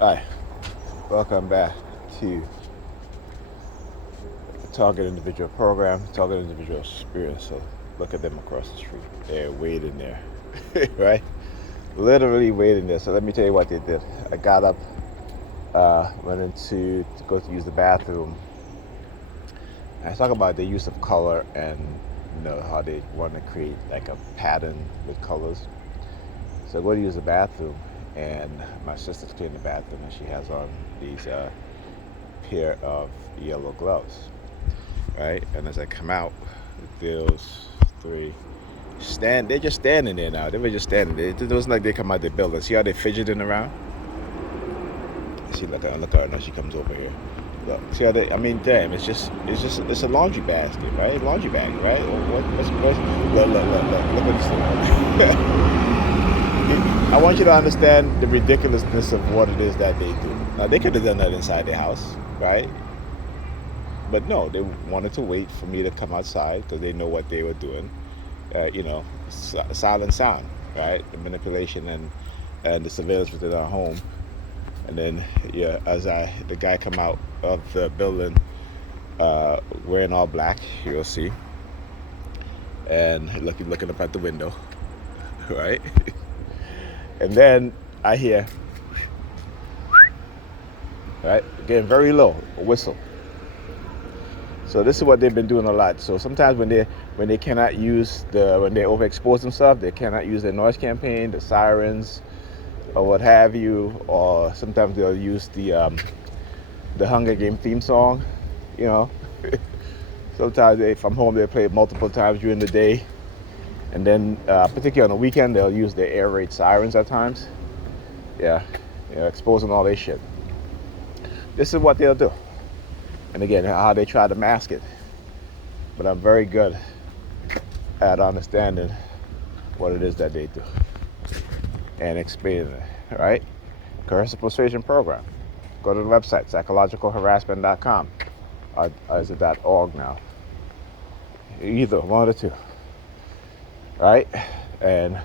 Hi, welcome back to the Target Individual Program, Target Individual Experience. So look at them across the street. They're waiting there, right? Literally waiting there. So let me tell you what they did. I got up, went into to go to use the bathroom. I talk about the use of color and how they want to create like a pattern with colors. So I go to use the bathroom, and my sister's cleaning the bathroom, and she has on these pair of yellow gloves, right? And as I come out, those three they're just standing there now. They were just standing there. It wasn't like they come out the building. See how they're fidgeting around? See, look at her now. She comes over here. Look, see how they? I mean, damn! It's a laundry basket, right? Laundry bag, right? Look what he's doing. I want you to understand the ridiculousness of what it is that they do. Now they could have done that inside their house, right? But no, they wanted to wait for me to come outside because they know what they were doing. Silent sound, right? The manipulation and the surveillance within our home. And then, yeah, the guy come out of the building wearing all black, you'll see, and looking up at the window, right? And then I hear, right, getting very low, a whistle. So this is what they've been doing a lot. So sometimes when they cannot use when they overexpose themselves, they cannot use their noise campaign, the sirens, or what have you. Or sometimes they'll use the Hunger Game theme song. You know, sometimes if I'm home, they play it multiple times during the day, and then particularly on the weekend, they'll use their air raid sirens at times. Yeah, exposing all their shit. This is what they'll do. And again, how they try to mask it. But I'm very good at understanding what it is that they do and explaining it, right? Coercive Persuasion Program. Go to the website, psychologicalharassment.com. Or is it .org now? Either one of the two, right? And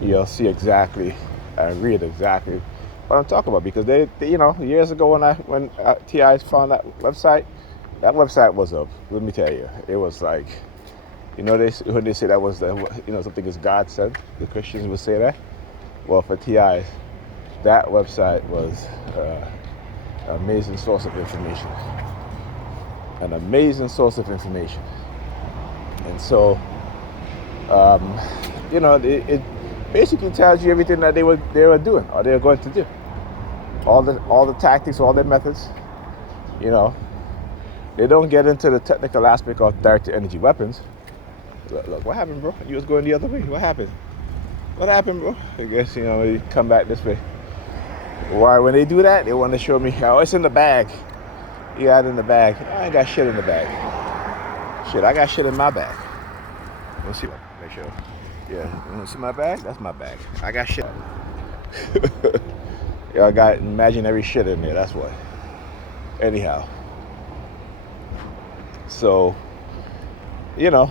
you'll see exactly and read exactly what I'm talking about, because they years ago when TI found that website was let me tell you, it was like, when they say that was something is God said, the Christians would say that. Well, for TI, that website was an amazing source of information, and so it basically tells you everything that they were doing or they were going to do. All the tactics, all their methods. They don't get into the technical aspect of direct energy weapons. Look, what happened, bro? You was going the other way. What happened? What happened, bro? I guess you come back this way. Why? When they do that, they want to show me how it's in the bag. You got it in the bag. I ain't got shit in the bag. Shit, I got shit in my bag. Let's see. Make sure. Yeah, you want to see my bag? That's my bag. I got shit. Y'all got imaginary shit in there, that's what. Anyhow. So, as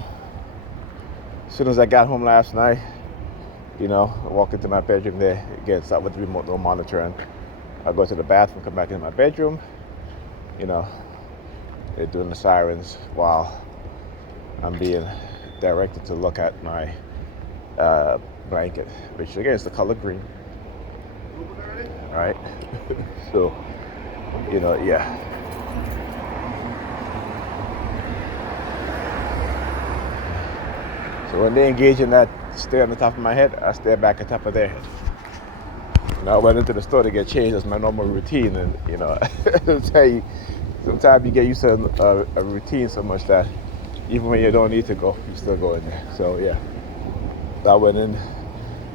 soon as I got home last night, I walk into my bedroom there, again, start with the remote door monitoring. I go to the bathroom, come back into my bedroom. They're doing the sirens while I'm being directed to look at my blanket, which again is the color green. Right? So, yeah. So when they engage in that stare on the top of my head, I stare back on top of their head. I went into the store to get changed. That's my normal routine, and I'll tell you, sometimes you get used to a routine so much that even when you don't need to go, you still go in there. So yeah, I went in,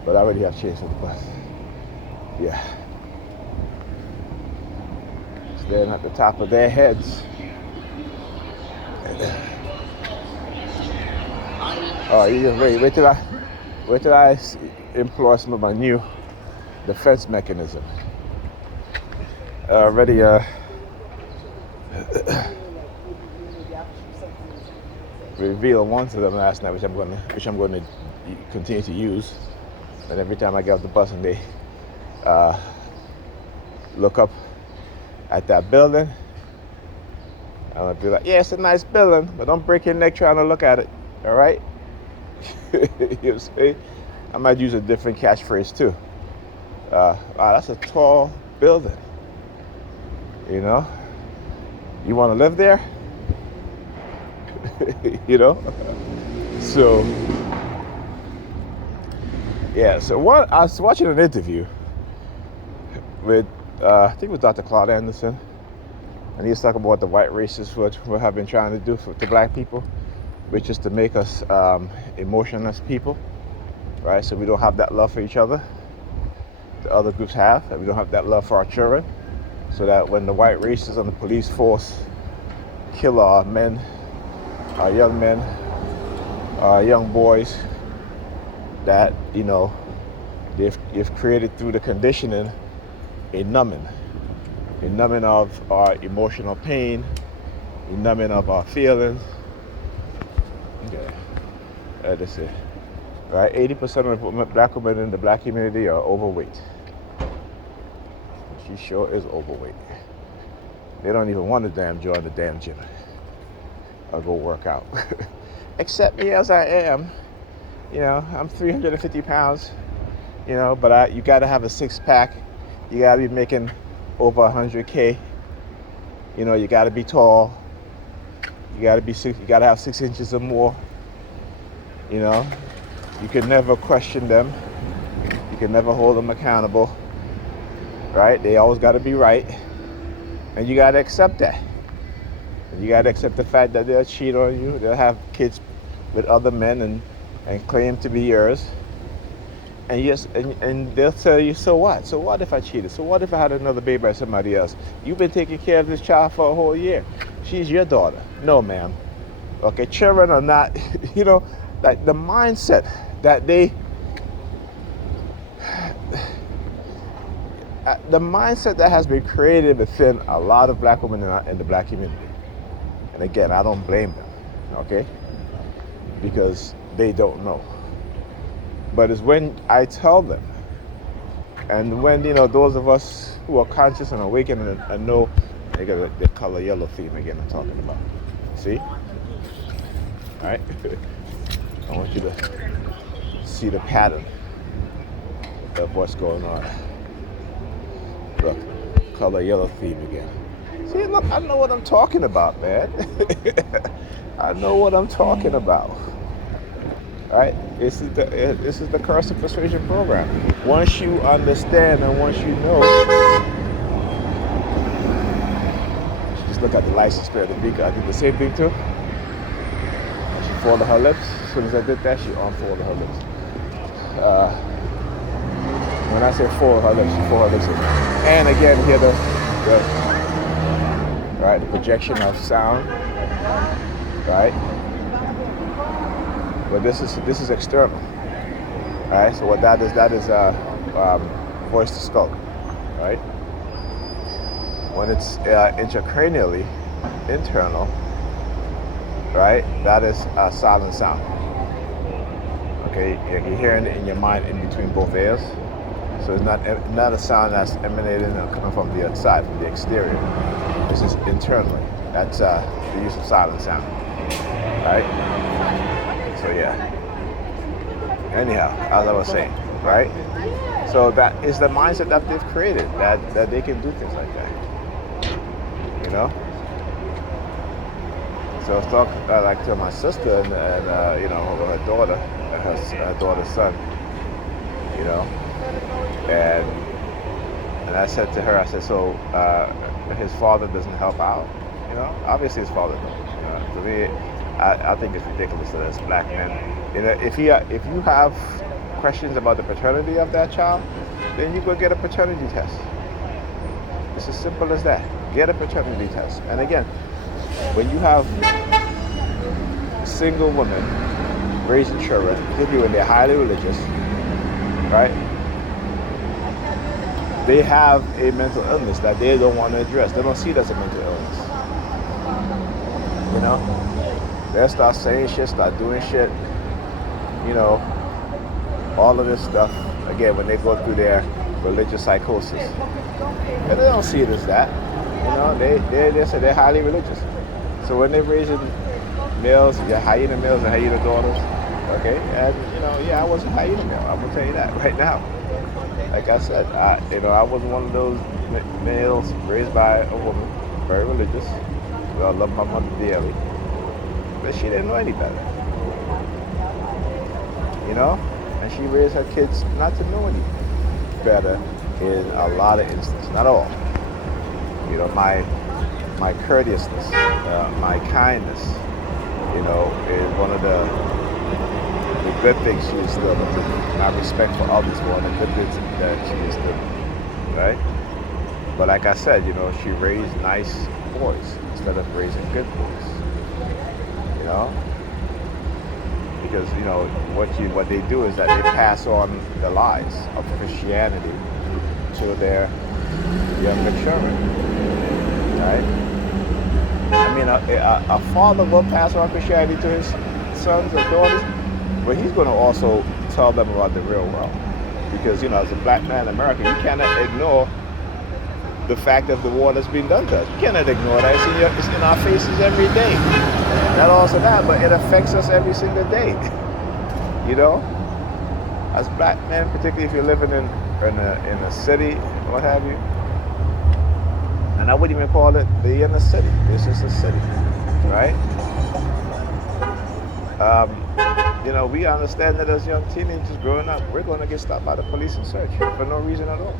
but I already have changed for the bus. Yeah. Staring at the top of their heads. Oh, you just wait till I employ some of my new defense mechanism. Already revealed one to them last night, which I'm going to continue to use. And every time I get off the bus and they look up at that building. I'm gonna be like, yeah, it's a nice building, but don't break your neck trying to look at it. All right? You see? I might use a different catchphrase too. Wow, that's a tall building. You know? You want to live there? You know? So, yeah. So I was watching an interview with, I think it was Dr. Claude Anderson, and he was talking about what the white racists would have been trying to do to black people, which is to make us emotionless people, right? So we don't have that love for each other the other groups have, and we don't have that love for our children, so that when the white racists and the police force kill our men, our young men, our young boys, that, you know, they've created through the conditioning a numbing of our emotional pain, a numbing of our feelings. Okay, that's it. Right, 80% of black women in the black community are overweight. She sure is overweight. They don't even want to damn join the damn gym or go work out. Accept me as I am. You know, I'm 350 pounds. You know, but you got to have a six-pack. You got to be making over 100K. You know, you got to be tall. You got to have 6 inches or more. You know, you can never question them. You can never hold them accountable. Right? They always got to be right. And you got to accept that. And you got to accept the fact that they'll cheat on you. They'll have kids with other men and claim to be yours. And yes, and they'll tell you, so what? So what if I cheated? So what if I had another baby by somebody else? You've been taking care of this child for a whole year. She's your daughter. No, ma'am. Okay, children are not, you know, like the mindset that the mindset that has been created within a lot of black women in the black community. And again, I don't blame them, okay? Because they don't know. But it's when I tell them, and when, you know, those of us who are conscious and awakened and know, they got the color yellow theme again I'm talking about. See? All right? I want you to see the pattern of what's going on. Look, color yellow theme again. See, look, I know what I'm talking about, man. I know what I'm talking about. Right? This is the Curse of Persuasion program. Once you understand and once you know, just look at the license plate of the vehicle. I did the same thing too. She folded her lips. As soon as I did that, she unfolded her lips. When I say fold her lips, she folded her lips. And again, hear the projection of sound. Right? But this is external. All right. So what that is voice to skull. Right. When it's intracranially internal, right, that is a silent sound. Okay, you're hearing it in your mind in between both ears. So it's not a sound that's emanating or coming from the outside, from the exterior. This is internally. That's the use of silent sound. Right? So yeah. Anyhow, as I was saying, right? So that is the mindset that they've created, that they can do things like that. You know? So I was talking like to my sister and you know, her daughter, her daughter's son, you know, and I said to her, I said, so his father doesn't help out, you know? Obviously his father doesn't. You know? To me, I think it's ridiculous that as black men, you know, if you have questions about the paternity of that child, then you go get a paternity test. It's as simple as that. Get a paternity test. And again, when you have single women raising children, particularly when they're highly religious, right? They have a mental illness that they don't want to address. They don't see it as a mental illness. You know? They'll start saying shit, start doing shit, you know, all of this stuff. Again, when they go through their religious psychosis. And they don't see it as that. They say they're highly religious. So when they're raising males, your hyena males and hyena daughters, okay? And, I was a hyena male. I'm going to tell you that right now. Like I said, I wasn't one of those males raised by a woman, very religious. I love my mother dearly. But she didn't know any better. And she raised her kids not to know any better in a lot of instances, not all. My courteousness, my kindness, is one of the good things she instilled in me. My respect for others, one of the good things that she instilled in me, right? But like I said, she raised nice boys instead of raising good boys, because what they do is that they pass on the lies of Christianity to their younger children, right? I mean, a father will pass on Christianity to his sons or daughters, but he's going to also tell them about the real world. Because, as a black man in America, you cannot ignore the fact of the war that's being done to us. You cannot ignore that. It's in our faces every day. Not also that, but it affects us every single day. As black men, particularly if you're living in a city, what have you. And I wouldn't even call it the inner city. It's just a city, right? We understand that as young teenagers growing up, we're going to get stopped by the police and searched for no reason at all.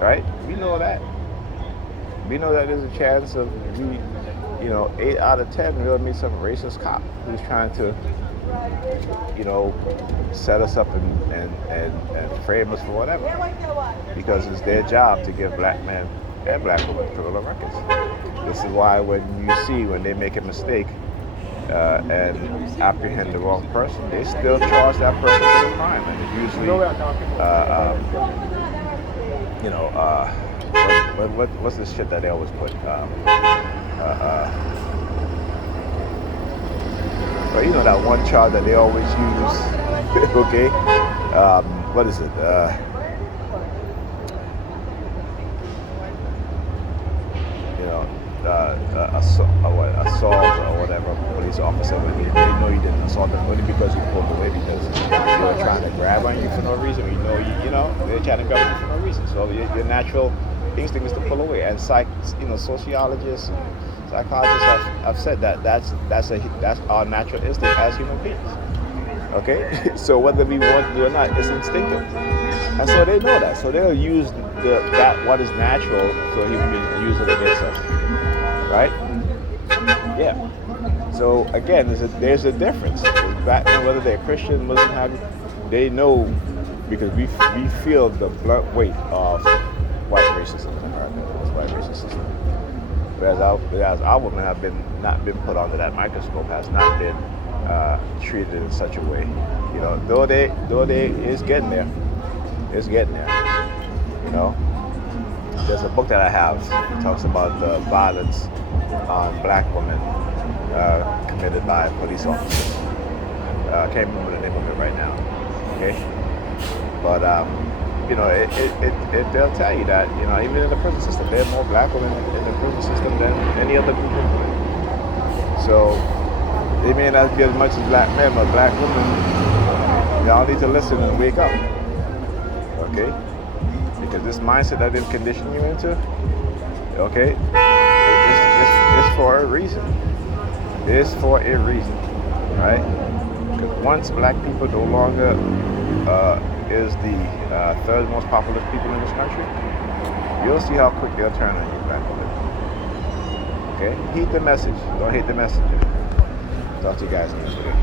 Right? We know that. We know that there's a chance of 8 out of 10 we'll meet some racist cop who's trying to, set us up and frame us for whatever. Because it's their job to give black men and black women criminal records. This is why when they make a mistake and apprehend the wrong person, they still charge that person with a crime. And it's usually, what's this shit that they always put? That one charge that they always use, okay? What is it? Assault or whatever, police officer, when they know you didn't assault them only because you pulled away because they were trying to grab on you for no reason. They're trying to grab you for no reason. So your natural instinct is to pull away. And sociologists and psychologists have said that that's our natural instinct as human beings. Okay, so whether we want to do or not, it's instinctive. And so they know that. So they'll use that what is natural for human beings to use it against us. Right? Yeah. So again, there's a difference. Black men, whether they're Christian, Muslim, they know, because we feel the blunt weight of white racism in America. This white racist system. Whereas our women have not been put under that microscope, has not been treated in such a way. Though it's getting there. It's getting there. There's a book that I have that talks about the violence on black women committed by police officers. I can't remember the name of it right now. Okay, but they'll tell you that even in the prison system, there are more black women in the prison system than any other group of women. So they may not be as much as black men, but black women, y'all need to listen and wake up. Okay. Because this mindset that they've conditioned you into, okay, it's for a reason. It's for a reason, right? Because once black people no longer is the third most populous people in this country, you'll see how quick they'll turn on you, black women. Okay? Heed the message. Don't hate the messenger. Talk to you guys next week.